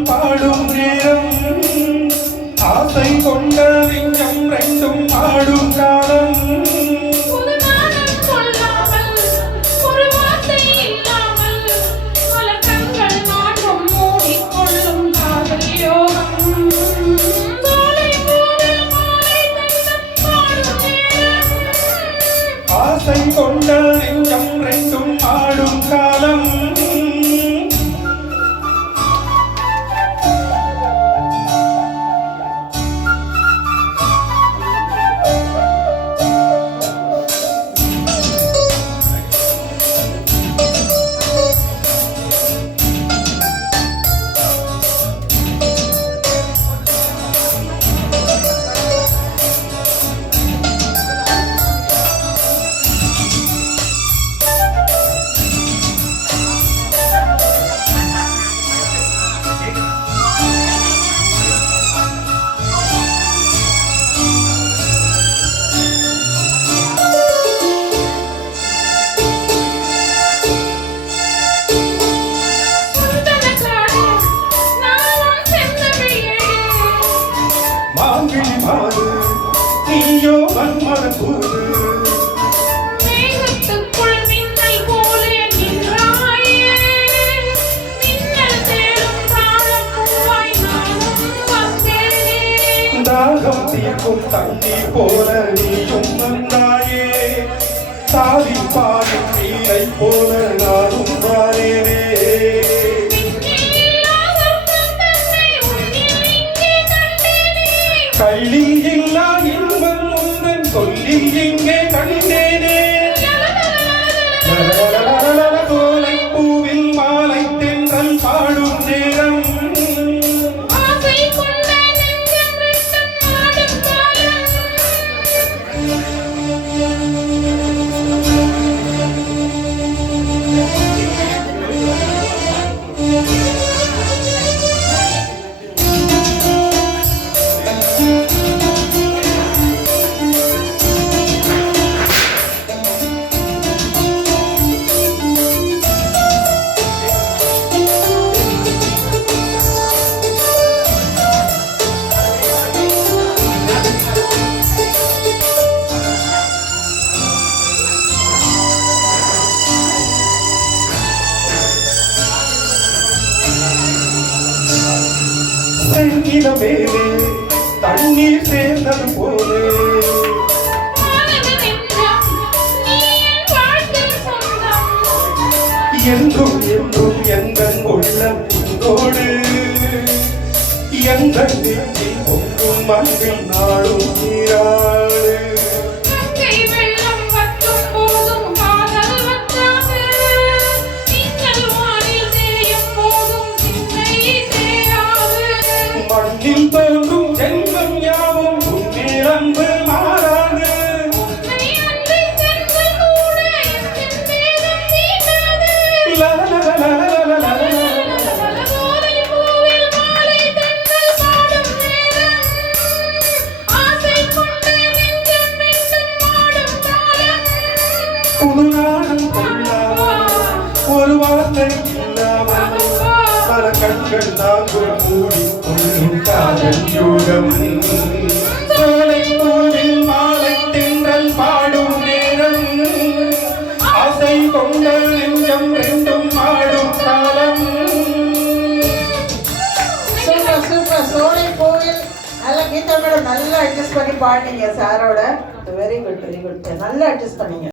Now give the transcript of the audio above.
தென்றல் பாடும் நேரம் ஆசை கொண்ட நெஞ்சம் ரெண்டும் ஆடும் காலம் ஆசை கொண்ட நெஞ்சம் ரெண்டும் ஆடும் காலம் நீயோ மன்மதப்பூது மேகத்துக்குள் மின்னல் போலே நின்றாயே மின்னல் தேடும் காலம் பூவாய் நானும் வந்தேனே தாகம் தீர்க்கும் தண்ணீர் போல நீயும் வந்தாயே சாதி பாடும் நீரை போல நானும் வாரேனே கள்ளி இல்லா இன்பம் உந்தன் சொல்லி இங்கே கண்டேனே கோலை பூவில் மாலை தென்றல் பாடும் நேரம் மேலே தண்ணீர் சேர்ந்தது போலே என்றும் என்றும் எந்த உள்ளம் உன்னோடு எந்த நெஞ்சில் பொங்கும் அன்பில் நாடும் நீராடு மண்ணில் தோன்றும் ஜென்மம் யாவும் உன்னில் அன்பு மாறாது புதுநாடம் கொள்ளாமல் ஒரு வார்த்தை இல்லாமல் பல கண்கள் நாங்கள் மூடி கொள்ளும் காதல் யோகம் சோலை பூவில் மாலை தென்றல் பாடும் நேரம் ஆசை கொண்ட நெஞ்சம் ரெண்டும் ஆடும் காலம். Super super. சோலை பூவில் நல்ல கீதங்களோட நல்லா அட்ஜஸ்ட் பண்ணி பாடினீங்க சாரோட. வெரி குட் நல்லா அட்ஜஸ்ட் பண்ணீங்க.